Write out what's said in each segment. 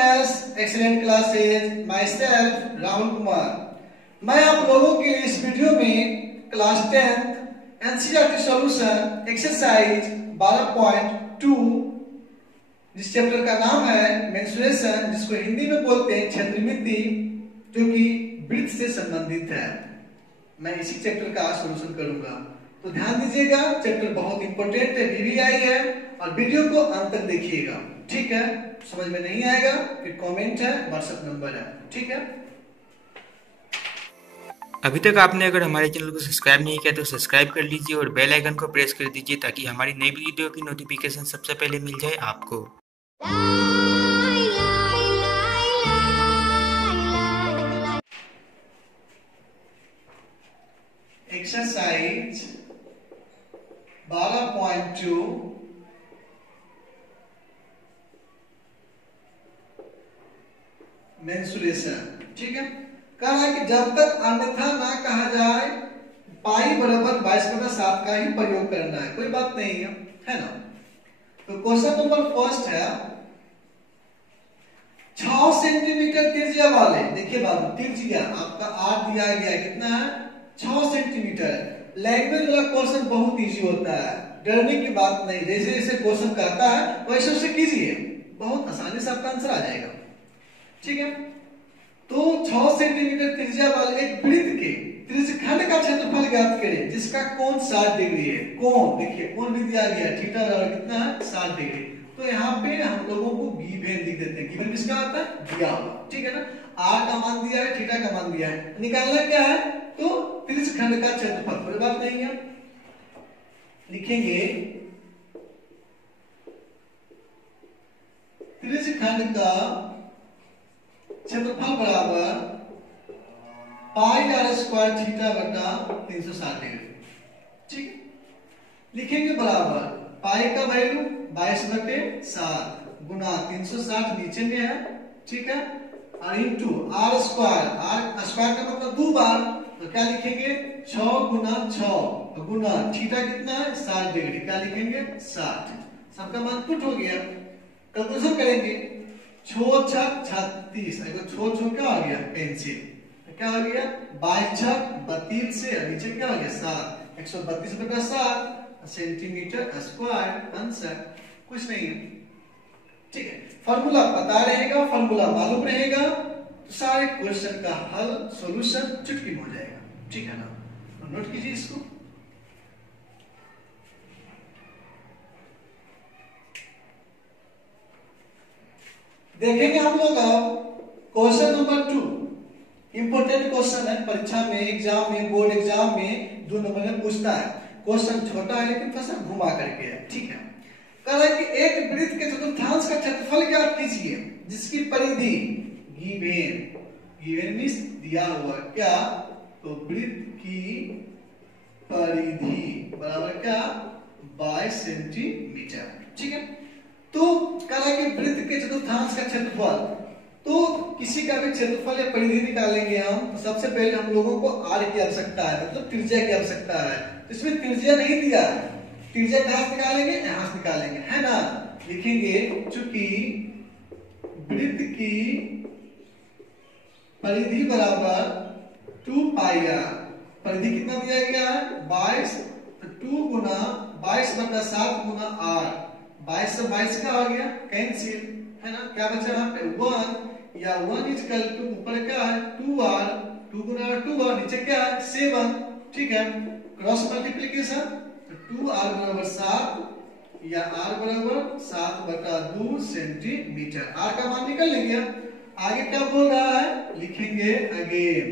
Friends, excellent classes, my self Rahul Kumar. मैं आप लोगों के इस वीडियो में class 10th NCERT solution exercise 12.2 जिस चैप्टर का नाम है मेंस्ट्रुएशन, जिसको हिंदी में बोलते हैं क्षेत्रमिति, जो कि वृत्त से संबंधित है, मैं इसी चैप्टर का सॉल्यूशन करूंगा। तो ध्यान दीजिएगा, चैप्टर बहुत इंपॉर्टेंट है, वीवीआई है, और वीडियो को अंत तक देखिएगा। ठीक है, समझ में नहीं आएगा फिर कमेंट है, व्हाट्सएप नंबर है। ठीक है, अभी तक आपने अगर हमारे चैनल को सब्सक्राइब नहीं किया तो सब्सक्राइब कर लीजिए और बेल आइकन को प्रेस कर दीजिए ताकि हमारी नई वीडियो की नोटिफिकेशन सबसे पहले मिल जाए आपको। Exercise 12.2 menstruation. ठीक है, कह रहा है कि जब तक अन्यथा ना कहा जाए पाई बराबर 22/7 का ही प्रयोग करना है। कोई बात नहीं है ना। तो क्वेश्चन नंबर फर्स्ट है 6 सेंटीमीटर त्रिज्या वाले, देखिए बाबू त्रिज्या आपका आर दिया गया कितना है 6 सेंटीमीटर। लैंग्वेज वाला क्वेश्चन बहुत इजी होता है, डरने की बात नहीं, जैसे जैसे क्वेश्चन कहता है वैसे वैसे कीजिए, बहुत आसानी से आपका आंसर आ जाएगा। ठीक है, तो 6 सेंटीमीटर त्रिज्या वाले एक वृत्त के त्रिज्यखंड का क्षेत्रफल ज्ञात करें जिसका कोण 60 डिग्री है। कोण देखिए, कोण भी दिया गया है, थीटा बराबर कितना है 60 डिग्री। तो यहाँ पे हम लोगों को गिवन लिख देते हैं। गिवन किसका आता है, दिया हुआ। ठीक है ना, आर का मान दिया है, थीटा का मान दिया है, निकालना क्या है, तो त्रिज्यखंड का क्षेत्रफल। कोई बात नहीं है, लिखेंगे त्रिज्यखंड का क्षेत्रफल बराबर पाई आर स्क्वायर थीटा बटा 360 डिग्री। ठीक है, लिखेंगे बराबर पाई का वैल्यू 22/7 गुना 360 नीचे में है। ठीक है, और into r square, r square का मतलब 2 बार, तो क्या लिखेंगे 6 गुना 6 गुना थीटा कितना है 60 डिग्री, क्या लिखेंगे 60। सबका मान पुट हो गया, कैलकुलेशन करेंगे 6 छक 36, छो छो क्या आ गया पेंसिल, क्या आ गया 22 छक 32 से नीचे क्या आ गया 7, 132/7 सेंटीमीटर स्क्वायर। आंसर कुछ नहीं है। ठीक है, फार्मूला पता रहेगा, फार्मूला मालूम रहेगा, तो सारे क्वेश्चन का हल सॉल्यूशन चुटकी में हो जाएगा। ठीक है ना, तो नोट कीजिए इसको। देखेंगे हम लोग अब क्वेश्चन नंबर 2, इंपोर्टेंट क्वेश्चन है, परीक्षा में, एग्जाम में, बोर्ड एग्जाम में 2 नंबर में पूछता है। क्वेश्चन छोटा है लेकिन थोड़ा सा घुमा करके है। ठीक है, कह रहा है कि एक वृत्त के चतुर्थांश का क्षेत्रफल ज्ञात कीजिए जिसकी परिधि गिवन मींस दिया हुआ क्या, तो वृत्त की परिधि बराबर क्या 22 सेंटीमीटर। ठीक है, तो कह रहा है कि वृत्त के चतुर्थांश का क्षेत्रफल, तो किसी का भी क्षेत्रफल या परिधि निकालेंगे हम, तो सबसे पहले हम लोगों को आर की आवश्यकता है, मतलब त्रिज्या की आवश्यकता है। तो इसमें त्रिज्या नहीं दिया है, त्रिज्या कहां से निकालेंगे, यहां से निकालेंगे, है ना। लिखेंगे चूंकि वृत्त की परिधि बराबर 2 पाई आर, परिधि कितना दिया गया है 22, तो 2 गुना 22/7 गुना आर, 22 से 22 का आ गया कैंसिल, है ना। क्या बचा यहाँ पे 1, या 1 इक्वल टू ऊपर क्या है 2r, 2 गुना 2r, नीचे क्या है 7। ठीक है, क्रॉस मल्टीप्लिकेशन, तो 2r बराबर 7 या r बराबर 7/2 सेंटीमीटर। r का मान निकल गया। आगे क्या बोल रहा है, लिखेंगे अगेन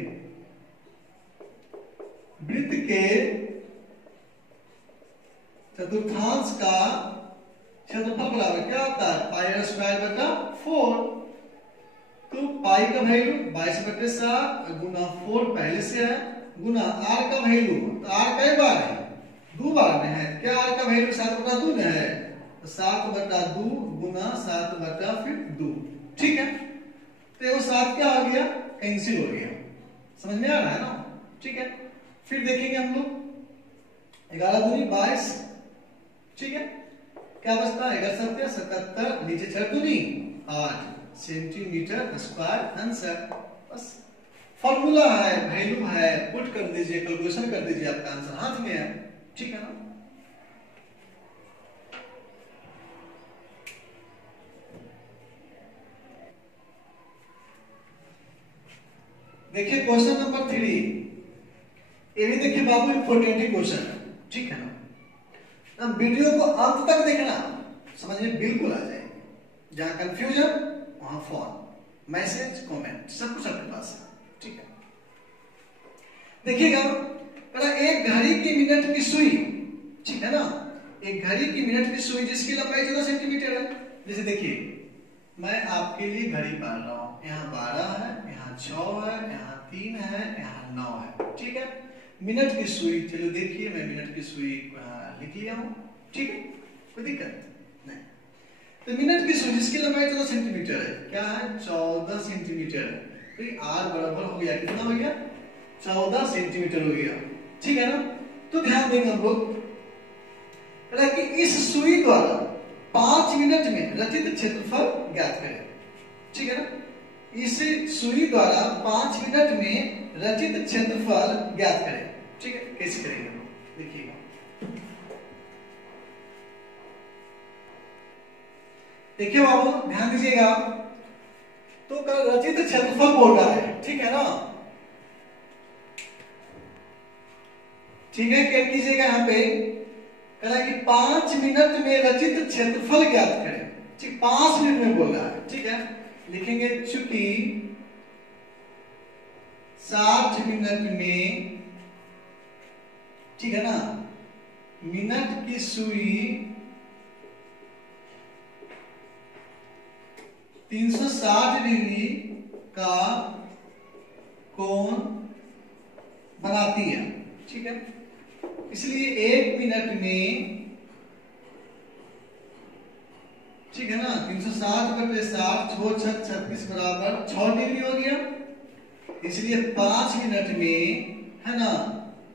वृत्त के चतुर्थांश का क्षेत्रफल बराबर क्या आता है पाई आर स्क्वायर बटा 4। तो पाई का वैल्यू 22/7 गुना 4 पहले से है, गुना आर का वैल्यू, तो आर कई बार है 2 बार में है, क्या आर का वैल्यू 7/2 में है, तो 7/2 गुना 7/2। ठीक है, तो ये 7 क्या आ गया कैंसिल हो गया, समझ में आ रहा है ना। ठीक है, फिर देखेंगे हम लोग 11 दूनी 22। ठीक है, क्या बचता है 11 7 77, नीचे 6 दूनी 8, सेंटीमीटर स्क्वायर आंसर। बस फॉर्मूला है, वैल्यू है, पुट कर दीजिए, कैलकुलेशन कर दीजिए, आपका आंसर हाथ में है। ठीक है ना। देखिए क्वेश्चन नंबर 3, ये भी देखिए बाबू इंपोर्टेंट क्वेश्चन है। ठीक है ना। अब वीडियो को अंत तक देखना, समझ में बिल्कुल आ जाएगी। जहां कंफ्यूजन वहां फोन, मैसेज, कमेंट सब कुछ आपके पास है। ठीक है। देखिएगा एक घड़ी की मिनट की सुई, ठीक है ना, एक घड़ी की मिनट की सुई जिसकी लंबाई 14 सेंटीमीटर है। जैसे देखिए मैं आपके लिए घड़ी पाल रहा हूं, यहाँ 12 है, यहाँ 6 है, यहाँ 3 है, यहाँ 9 है। ठीक है। मिनट की सुई, चलो देखिए मैं मिनट की सुई लिख लिया हूं। ठीक है, कोई दिक्कत नहीं। तो मिनट की सुई जिसकी लंबाई 14 सेंटीमीटर है, क्या है 14 सेंटीमीटर है। तो आर बराबर हो गया, कितना हो गया 14 सेंटीमीटर हो गया। ठीक है ना। तो ध्यान देंगे हम लोग कि इस सुई द्वारा 5 मिनट में रचित क्षेत्रफल ज्ञात करें। ठीक है ना। इस सुई द्वारा 5 मिनट में रचित क्षेत्रफल ज्ञात करें। ठीक है, कैसे करेंगे देखिएगा। देखिए बाबू ध्यान दीजिएगा, तो रचित क्षेत्रफल बोल रहा है। ठीक है ना। ठीक है, क्या कीजिएगा यहाँ पे कह रहा है कि 5 मिनट में रचित क्षेत्रफल ज्ञात करें। ठीक, 5 मिनट में बोल रहा है। ठीक है, लिखेंगे चूंकि 60 मिनट में, ठीक है ना, मिनट की सुई 360 डिग्री का कोण बनाती है। ठीक है, इसलिए 1 मिनट में, ठीक है ना, 360/60 6 6 36 बराबर 6 डिग्री हो गया। इसलिए 5 मिनट में, है ना,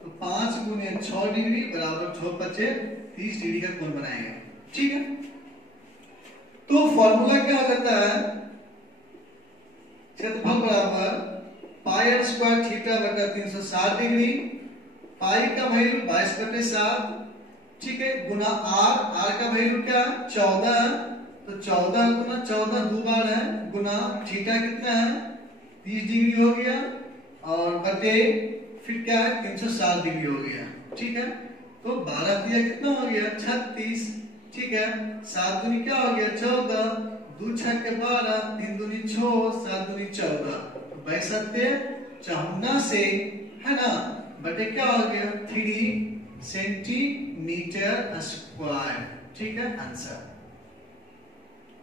तो 5 गुने 6 डिग्री बराबर 6 5 30 डिग्री का कोण बनाएगा। ठीक है। तो फॉर्मूला क्या हो जाता है, क्षेत्रफल बराबर पाई r स्क्वायर थीटा बटा 360 डिग्री, पाई का वैल्यू 22/7, ठीक है, गुना r का वैल्यू क्या 14, तो 14 गुना 14 दो बार है, गुना थीटा कितना है 30 डिग्री हो गया, और बटे फिर क्या है 360 डिग्री हो गया। ठीक है, तो 12 दिया कितना हो गया 36। ठीक है, 7 दूनी क्या हो गया 14, 2 6 के 12, 3 दूनी 6, 7 दूनी 14, तो 52 से, है ना, बटे क्या हो गया 3 सेंटीमीटर स्क्वायर। ठीक है, आंसर।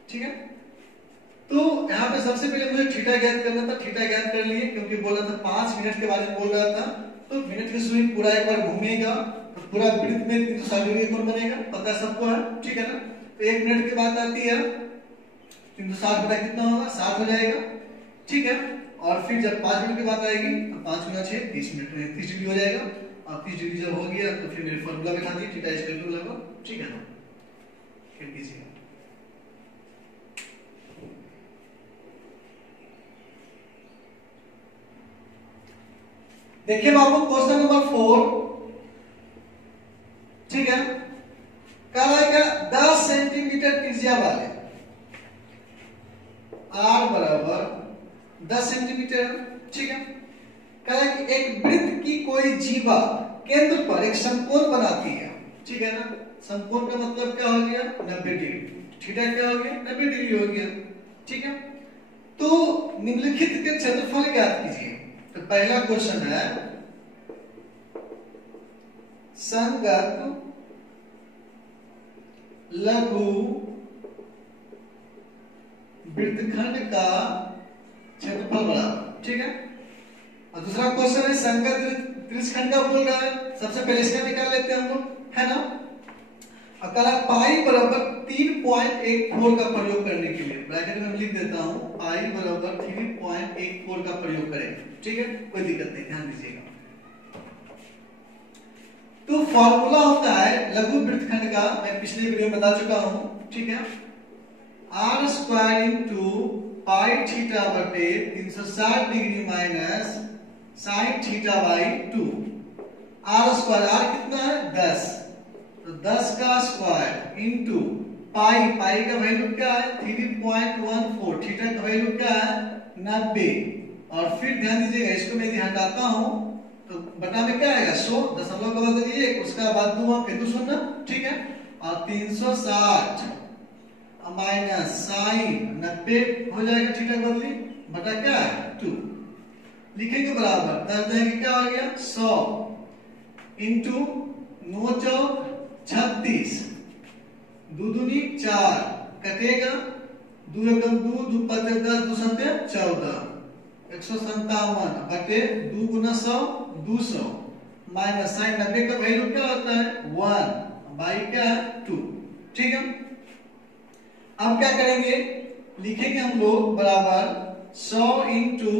ठीक है, तो यहाँ पे सबसे पहले मुझे थीटा ज्ञात करना था, थीटा ज्ञात कर लिए, क्योंकि बोला था 5 मिनट के बारे में बोल रहा था। तो मिनट की सुई पूरा एक बार घूमेगा तो पूरा वृत्त में 360 डिग्री कोण बनेगा, पता सबको है। ठीक है ना। तो 1 मिनट की बात आती है 360 बटा कितना होगा 60 हो जाएगा। ठीक है, और फिर जब 5 मिनट की बात आएगी तो 5 गुना 6 30 मिनट में 30 डिग्री हो जाएगा। और 30 डिग्री जब हो गया तो फिर मेरे फॉर्मूला बैठा दिए थीटा इक्वल टू लगभग। ठीक है ना, फिर कीजिए। देखिए बाबू क्वेश्चन नंबर 4, ठीक है, कह रहा है 10 सेंटीमीटर त्रिज्या वाले r बराबर 10 सेंटीमीटर। ठीक है, कह रहा है कि एक वृत्त की कोई जीवा केंद्र पर एक समकोण बनाती है। ठीक है ना, समकोण का मतलब क्या हो गया 90 डिग्री, थीटा क्या हो गया 90 डिग्री हो गया। ठीक है, तो निम्नलिखित के क्षेत्रफल ज्ञात कीजिए। तो पहला क्वेश्चन है संगत लघु वृत्तखंड का क्षेत्रफल बराबर। ठीक है, और दूसरा क्वेश्चन है संगत त्रिज्यखंड का बोल रहा है। सबसे पहले इसका निकाल लेते हैं हम लोग, है ना। अगर पाई बराबर 3.14 का प्रयोग करने के लिए ब्रैकेट में लिख देता हूं, पाई बराबर 3.14 का प्रयोग करें। ठीक है, कोई दिक्कत नहीं, ध्यान दीजिएगा। तो फॉर्मूला होता है लघु वृत्तखंड का, मैं पिछले वीडियो में बता चुका हूं। ठीक है, r² × पाई थीटा बटे 360 degree minus sine theta by 2। R square, r कितना है 10, तो 10 का स्क्वायर इंटू पाई, पाई का वैल्यू क्या है 3.14, थीटा का वैल्यू क्या है 90। और फिर ध्यान दीजिएगा इसको मैं यदि हटाता हूं तो बटा में क्या आएगा 100, दशमलव का बदल दीजिए, उसका बाद 2 फिर 2 शून्य, ठीक है। और 360 माइनस साइन 90 हो जाएगा, थीटा का बदली बटा क्या है 2, लिखेंगे बराबर कर देंगे क्या हो गया 100 इंटू 9 चौक 36, 2 दूनी 4 कटेगा, 2 एकम 2, 2 पचे 10, 2 सत्ते 14, 157 बटे 2 गुना 100 200 माइनस साइन 90 का वैल्यू क्या होता है 1 बाई क्या है 2, ठीक है। अब क्या करेंगे, लिखेंगे हम लोग बराबर 100 इंटू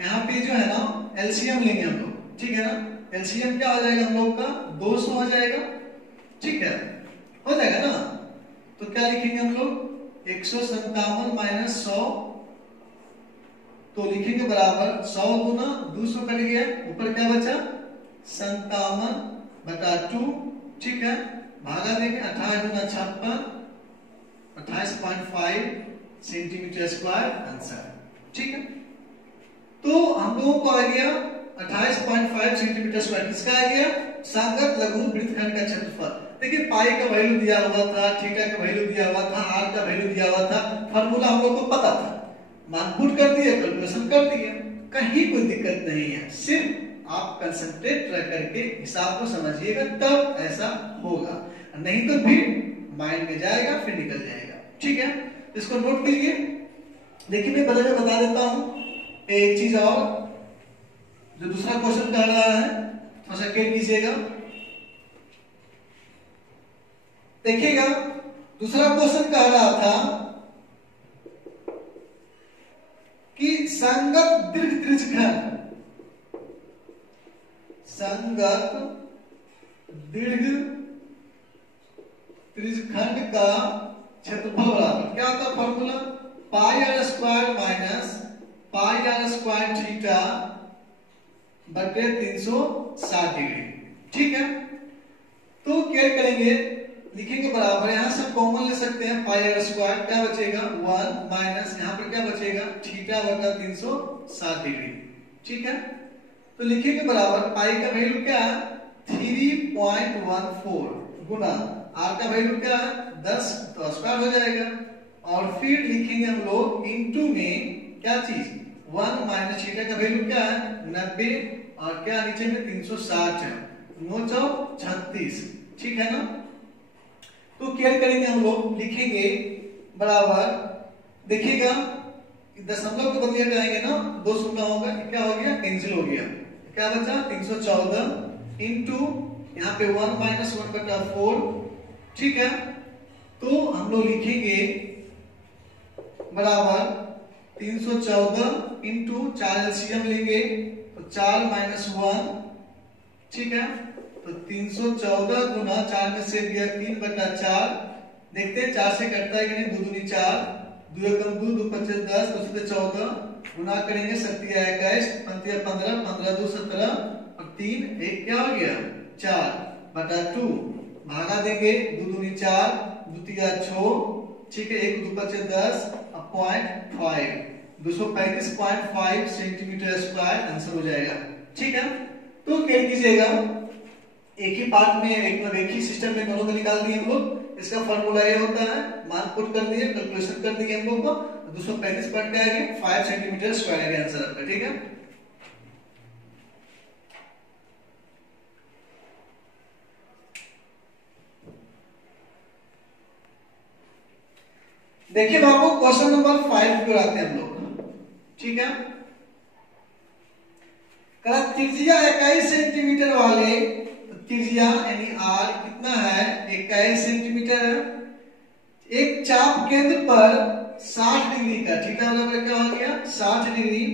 यहाँ पे जो है ना एलसीएम लेंगे हम लोग, ठीक है ना। एलसीएम क्या हो जाएगा हम लोग का 200 हो जाएगा, ठीक है, हो जाएगा ना। तो क्या लिखेंगे हम लोग 157 माइनस 100, तो लिखेंगे बराबर 100 गुना 200 कट गया, ऊपर क्या बचा 57 बटा 2, ठीक है, भागा देंगे 28 गुना 56 28.5 सेंटीमीटर स्क्वायर आंसर, ठीक है। तो हम लोगों को आ गया 28.5 सेंटीमीटर स्क्वायर, किसका आ गया संगत लघु वृत्तखंड का क्षेत्रफल। देखिए पाई का वैल्यू दिया हुआ था, थीटा का वैल्यू दिया हुआ था, आर का वैल्यू दिया हुआ था, फार्मूला हम लोग को पता था, मान पुट कर दिए, कैलकुलेशन कर दिए, कहीं कोई दिक्कत नहीं है। सिर्फ आप कंसंट्रेट करके हिसाब को समझिएगा तब ऐसा होगा, नहीं तो फिर माइंड में जाएगा फिर निकल जाएगा, ठीक है। इसको नोट कीजिए। देखिए मैं बदल में बता देता हूं एक चीज और, जो दूसरा क्वेश्चन कर रहा है थोड़ा सा केयर कीजिएगा। देखिएगा दूसरा क्वेश्चन कह रहा था कि संगत दीर्घ त्रिज्यखंड, संगत दीर्घ त्रिज्यखंड का क्षेत्रफल बराबर क्या होता है formula pi are square minus pi are square theta बटे 360 डिग्री, ठीक है। तो क्या करेंगे, लिखेंगे बराबर, यहां से कॉमन ले सकते हैं पाई आर स्क्वायर, क्या बचेगा 1 माइनस यहाँ पर क्या बचेगा थीटा बटा 360 डिग्री, ठीक है। तो लिखेंगे बराबर पाई का वैल्यू क्या है 3.14 गुना आर का वैल्यू क्या है 10, तो स्क्वायर हो जाएगा। और फिर लिखेंगे हम लोग इनटू में क्या चीज 1 माइनस थीटा का वैल्यू क्या है 90 और क्या नीचे में 360 है, 9 चौक 36, ठीक है ना। तो क्या करेंगे हम लोग, लिखेंगे बराबर, देखिएगा दशमलव को बदलिए कराएंगे ना 2 शून्य होगा, क्या हो गया कैंसिल हो गया, क्या बचा 314 इंटू यहाँ पे 1 माइनस 1 बटा 4, ठीक है। तो हम लोग लिखेंगे बराबर 314 इंटू 4 एलसीएम लेंगे तो 4 माइनस 1, ठीक है। तो 314 गुना 4 में से दिया 3 बटा 4, देखते हैं 4 से कटता है कि नहीं, 2 दूनी 4, 2 एकम 2, 2 पचे 10, 2 से 14 गुना करेंगे 7 21, 5 15, 15 2 17 और 3 1 क्या हो गया 4 बटा 2, भागा देंगे 2 दूनी 4, 2 तिया 6, ठीक है, 1 2 पचे 10 और 0.5 235.5 सेंटीमीटर स्क्वायर आंसर हो जाएगा, ठीक है। तो क्या कीजिएगा, एक ही पार्ट में एक ही सिस्टम में दोनों को निकाल दिए हम लोग। इसका फॉर्मूला ये होता है, मान पुट कर दिए, कैलकुलेशन कर दिए हम लोग को, 235.5 सेंटीमीटर स्क्वायर है आंसर आपका, ठीक है। देखिए बाबू क्वेश्चन नंबर 5 पे आते हैं हम लोग, ठीक है। त्रिज्या 21 सेंटीमीटर वाले, त्रिज्या यानी आर कितना है 21 सेंटीमीटर, एक चाप केंद्र पर 60 डिग्री का, ठीक है, मतलब क्या हो गया 60 डिग्री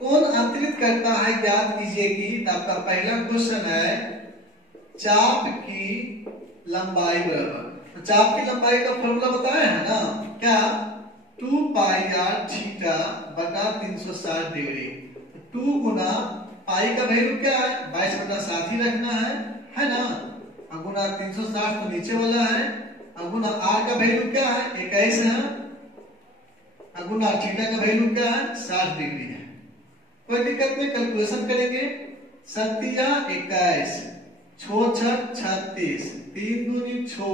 कोण अंतरित करता है, ज्ञात कीजिए कि। आपका पहला क्वेश्चन है चाप की लंबाई बराबर, तो चाप की लंबाई का फॉर्मूला बताया है ना, क्या 2 पाई r थीटा बटा 360 डिग्री। 2 गुना पाई का वैल्यू क्या है 22/7 ही रखना है ना, और गुना 360 तो नीचे वाला है, और गुना r का वैल्यू क्या है 21 है, और गुना थीटा का वैल्यू क्या है 60 डिग्री है। कोई दिक्कत नहीं, कैलकुलेशन करेंगे। 7 या 21, 6 6 36, 3 दूनी 6,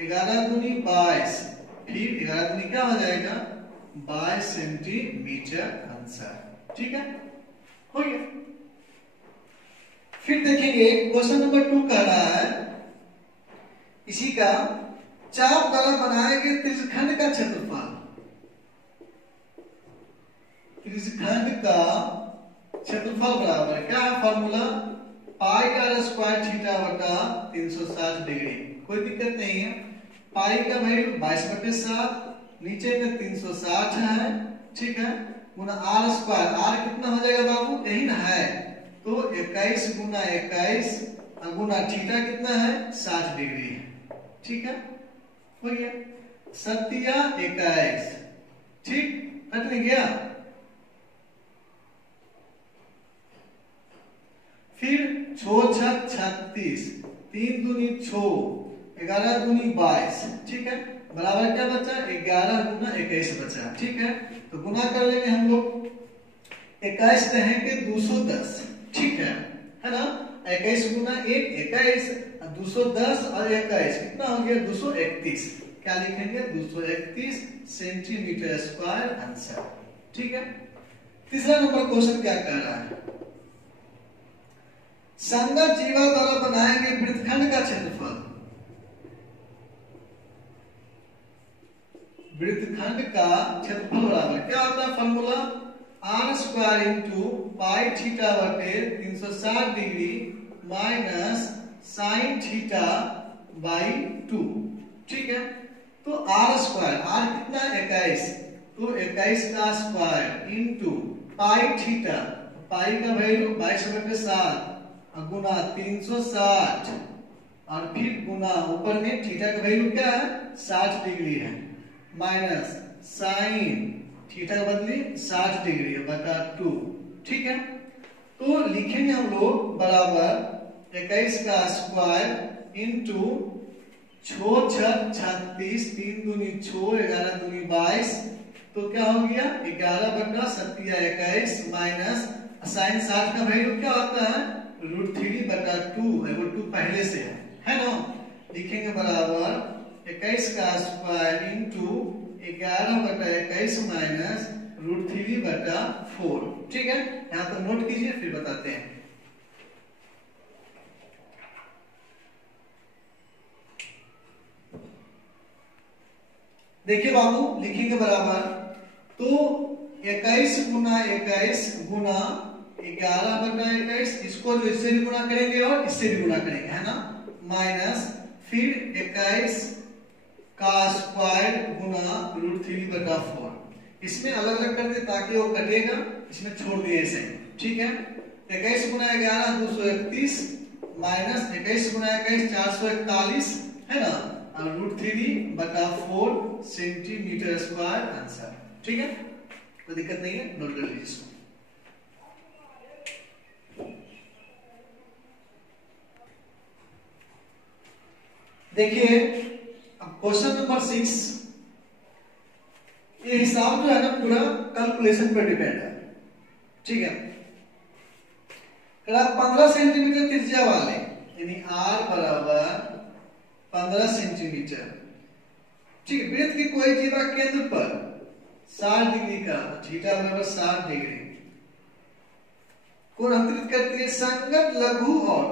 11 दूनी 22, फिर 11 दूनी क्या हो जाएगा 22 सेंटीमीटर आंसर। ठीक है, हो गया। फिर देखेंगे क्वेश्चन नंबर 2 कह रहा है इसी का चाप द्वारा बनाए गए त्रिज्यखंड का क्षेत्रफल। त्रिज्यखंड का क्षेत्रफल बराबर क्या है फॉर्मूला पाई r स्क्वायर थीटा बटा 360 डिग्री। कोई दिक्कत नहीं है, पाई का वैल्यू 22/7, नीचे में 360 है, ठीक है, गुना r स्क्वायर, r कितना हो जाएगा बाबू यही ना है, तो 21 गुना 21 गुना थीटा कितना है 60 डिग्री है। ठीक है, हो गया। 7 या 21, ठीक, कट नहीं गया। फिर 6 6 36, 3 दूनी 6, 11 दूनी 22, ठीक है, बराबर क्या बचा 11 गुना 21 बचा। ठीक है, तो गुना कर लेंगे हम लोग, 21 रहेंगे 210, ठीक है ना, 21 गुना 1 21, 210 और 21 कितना हो गया 231। क्या लिखेंगे 231 सेंटीमीटर स्क्वायर आंसर। ठीक है, तीसरा नंबर क्वेश्चन क्या कह रहा है, संगत जीवा द्वारा बनाए गए वृत्तखंड का क्षेत्रफल। वृत्तखंड का क्षेत्रफल बराबर क्या होता है formula r square into pi theta बटे 360 degree minus sine theta by 2। ठीक है, तो r स्क्वायर, r कितना 21, तो 21 का स्क्वायर इंटू पाई थीटा, पाई का वैल्यू 22/7 गुना 360 और फिर गुना ऊपर में थीटा का वैल्यू क्या है 60 डिग्री है, माइनस साइन थीटा का बदली 60 डिग्री बटा 2। ठीक है, तो लिखेंगे हम लोग बराबर 21 का स्क्वायर इंटू 6 6 36, 3 दूनी 6, 11 दूनी 22, तो क्या हो गया 11/7 या 21 माइनस साइन 60 का वैल्यू क्या होता है √3/2, 2 पहले से है ना, लिखेंगे बराबर 21 का स्क्वायर इंटू 11/21 माइनस √3/4। ठीक है, यहाँ पर नोट कीजिए फिर बताते हैं। देखिए बाबू, लिखेंगे बराबर, तो 21 गुना 21 गुना 11/21, इसको जो इससे भी गुना करेंगे और इससे भी गुना करेंगे, है ना, माइनस फिर 21 का स्क्वायर गुना √3/4। इसमें अलग अलग कर दे ताकि वो कटेगा, इसमें छोड़ दिए ऐसे। ठीक है, 21 गुना 11 231 माइनस 21 गुना 21 441 है ना, और √3/4 सेंटीमीटर स्क्वायर आंसर। ठीक है, कोई दिक्कत नहीं है, नोट कर लीजिए इसको। देखिए अब क्वेश्चन नंबर 6, ये हिसाब जो है ना पूरा कैलकुलेशन पर डिपेंड है। ठीक है, 15 सेंटीमीटर त्रिज्या वाले यानी r बराबर 15 सेंटीमीटर, ठीक है, वृत्त के कोई जीवा केंद्र पर 60 डिग्री का थीटा बराबर 60 डिग्री कोण अंतरित करती है, संगत लघु और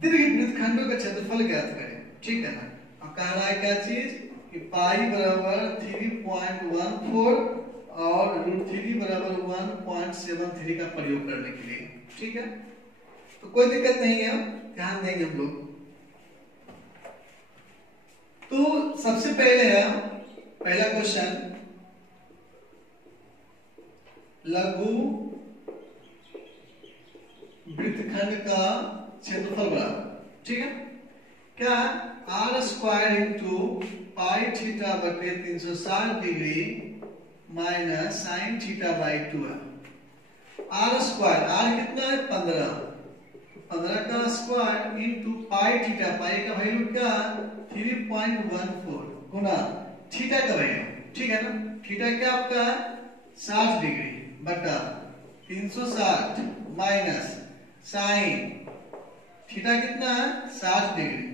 दीर्घ वृत्तखंडों का क्षेत्रफल ज्ञात करें। ठीक है ना, अब कह रहा है क्या चीज कि पाई बराबर 3.14 और √3 बराबर 1.73 का प्रयोग करने के लिए। ठीक है, तो कोई दिक्कत नहीं है, ध्यान देंगे हम लोग। तो सबसे पहले है पहला क्वेश्चन, लघु वृत्तखंड का क्षेत्रफल बराबर, ठीक है, क्या r square into pi theta बटे 360 degree minus sine theta by 2 है। आर स्क्वायर, आर कितना है 15, 15 का स्क्वायर इंटू पाई थीटा, पाई का वैल्यू क्या 3.14 गुना थीटा का वैल्यू, ठीक है ना, थीटा क्या आपका 60 डिग्री बटा 360 माइनस साइन थीटा कितना है 60 डिग्री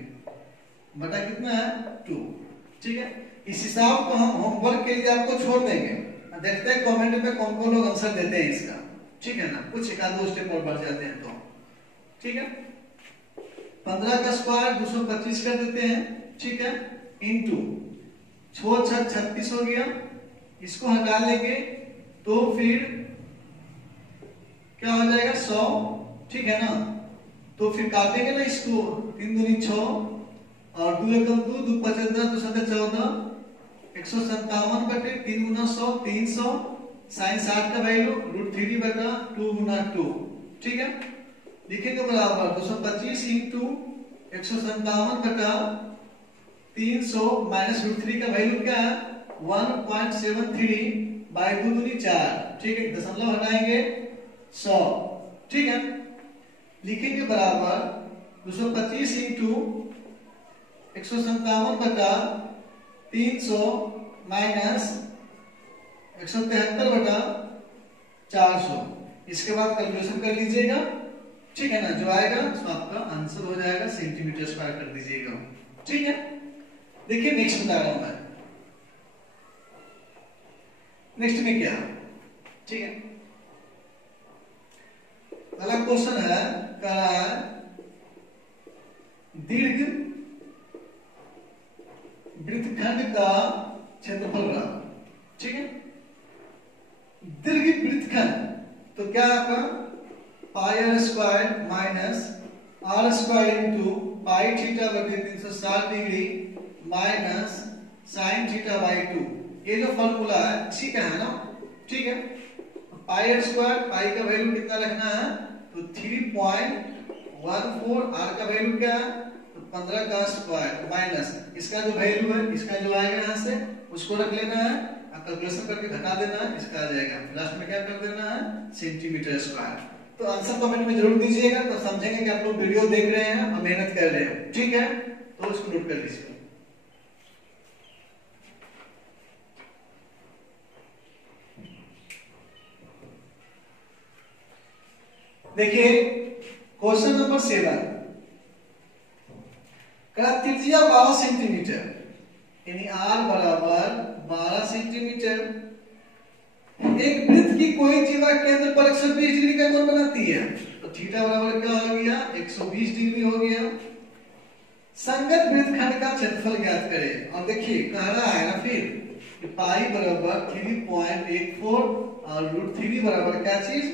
बटा कितना है 2, ठीक है। इस हिसाब को हम होमवर्क के लिए आपको छोड़ देंगे, देखते हैं कमेंट में कौन कौन लोग आंसर देते हैं इसका, ठीक है ना, कुछ एक आध दो स्टेप और बढ़ जाते हैं तो, ठीक है। 15 का स्क्वायर 225 कर देते हैं, ठीक है, इंटू 6 6 36 हो गया, इसको हटा लेंगे तो फिर क्या हो जाएगा 100, ठीक है ना, तो फिर काटेंगे ना इसको, 3 दूनी 6 और 2 एकम 2, 2 5 10, 2 7 14, 157 बटे 3 गुना 100 300, साइन 60 का वैल्यू √3 बटा 2 गुना 2, ठीक है। लिखेंगे बराबर 225 इंटू 157 बटा 300 माइनस √3 का वैल्यू क्या है 1.73 बाई 2 दूनी 4, ठीक है, दशमलव हटाएंगे 100, ठीक है। लिखेंगे बराबर 225 इंटू 157 बटा 300 माइनस 173 बटा 400, इसके बाद कैलकुलेशन कर लीजिएगा, ठीक है ना, जो आएगा तो आपका आंसर हो जाएगा सेंटीमीटर स्क्वायर कर दीजिएगा, ठीक है। देखिए नेक्स्ट बता रहा हूं मैं, नेक्स्ट में क्या, ठीक है, अगला क्वेश्चन है कह रहा है दीर्घ वृत्तखंड का क्षेत्रफल बराबर, ठीक है, दीर्घ वृत्तखंड तो क्या आपका pi are square minus R square into pi theta बटे 360 degree minus sine theta by 2, ये जो फॉर्मूला है ठीक है ना, ठीक है। पाई आर स्क्वायर, पाई का वैल्यू कितना रखना है तो 3.14, आर का वैल्यू क्या है तो 15 का स्क्वायर माइनस इसका जो वैल्यू है, इसका जो आएगा यहाँ से उसको रख लेना है, कैलकुलेशन करके घटा देना है, इसका आ जाएगा, लास्ट में क्या कर देना है सेंटीमीटर स्क्वायर। तो आंसर कमेंट में जरूर दीजिएगा, तो समझेंगे कि आप लोग वीडियो देख रहे हैं और मेहनत कर रहे हैं, ठीक है, तो इसको नोट कर लीजिए। देखिए क्वेश्चन नंबर 7, त्रिज्या 12 सेंटीमीटर यानी आर बराबर 12 सेंटीमीटर, एक वृत्त की कोई जीवा केंद्र पर 120 डिग्री का कोण बनाती है, तो थीटा बराबर क्या हो गया 120 डिग्री हो गया। संगत वृत्तखंड का क्षेत्रफल ज्ञात करें, और देखिए कह रहा है ना फिर पाई बराबर 3.14 और √3 बराबर क्या चीज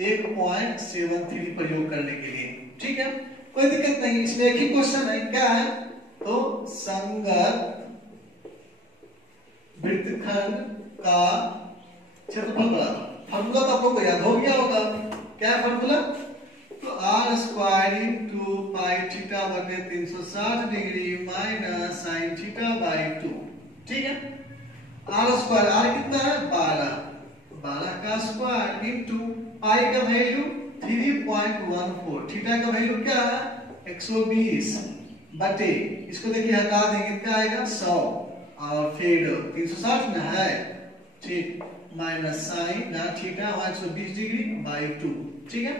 1.73 प्रयोग करने के लिए, ठीक है, कोई दिक्कत नहीं, इसमें एक ही क्वेश्चन है, क्या है तो संगत वृत्तखंड का क्षेत्रफल बराबर, फॉर्मूला तो आपको याद हो गया होगा, क्या है फॉर्मूला तो r square into pi theta बटे 360 degree minus sine theta by 2, ठीक है। आर स्क्वायर, आर कितना है 12 का स्क्वायर इंटू पाई का वैल्यू 3.14, थीटा का वैल्यू क्या है 120 बटे, इसको देखिए हटा देंगे क्या आएगा 100 और फिर 360 में है, ठीक, माइनस साइन ना थीटा 120 डिग्री बाई 2, ठीक है।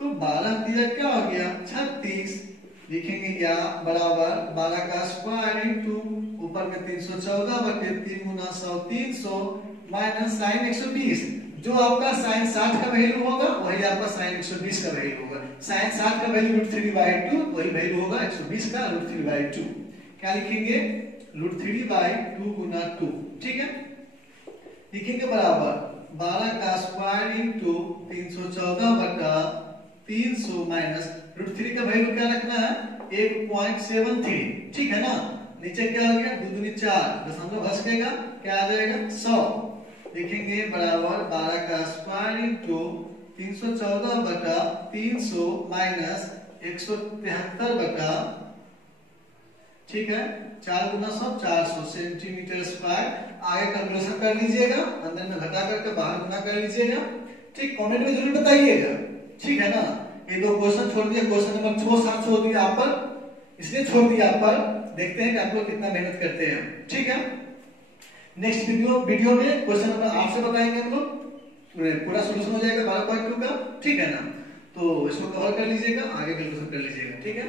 तो 12 दिया क्या हो गया 36, लिखेंगे या बराबर 12 का स्क्वायर इंटू ऊपर में 314 बटे 3 गुना 100 300 माइनस साइन 120, जो आपका साइन 60 का वैल्यू होगा वही आपका साइन 120 का वैल्यू होगा, साइन 60 का वैल्यू √3 बाई 2 वही वैल्यू होगा 120 का √3 बाई 2, क्या लिखेंगे √3 बाई 2 गुना 2, ठीक है। लिखेंगे बराबर 12 का स्क्वायर इंटू 314 बटा 300 माइनस √3 का वैल्यू क्या रखना है 1.73, ठीक है ना, नीचे क्या हो गया 2 दूनी 4, दशमलव घसकेगा क्या आ जाएगा 100, लिखेंगे बराबर 12 का स्क्वायर इंटू 314 बटा 300 माइनस 173 बटा ठीक है, 4 गुना 100 400 सेंटीमीटर स्क्वायर। आगे कैलकुलेशन कर लीजिएगा, अंदर में घटा करके बाहर गुना कर लीजिएगा। ठीक, कमेंट में जरूर बताइएगा, ठीक है ना। ये 2 क्वेश्चन छोड़ दिया, क्वेश्चन नंबर 6 छोड़ दिया आप पर, इसलिए छोड़ दिया आप पर। देखते हैं कि आप लोग कितना मेहनत करते हैं, ठीक है। नेक्स्ट वीडियो में क्वेश्चन नंबर 8 से बताएंगे हम लोग, पूरा सोल्यूशन हो जाएगा 12.2 का, ठीक है ना। तो इसको कवर कर लीजिएगा, आगे कैलकुलेशन कर लीजिएगा, ठीक है।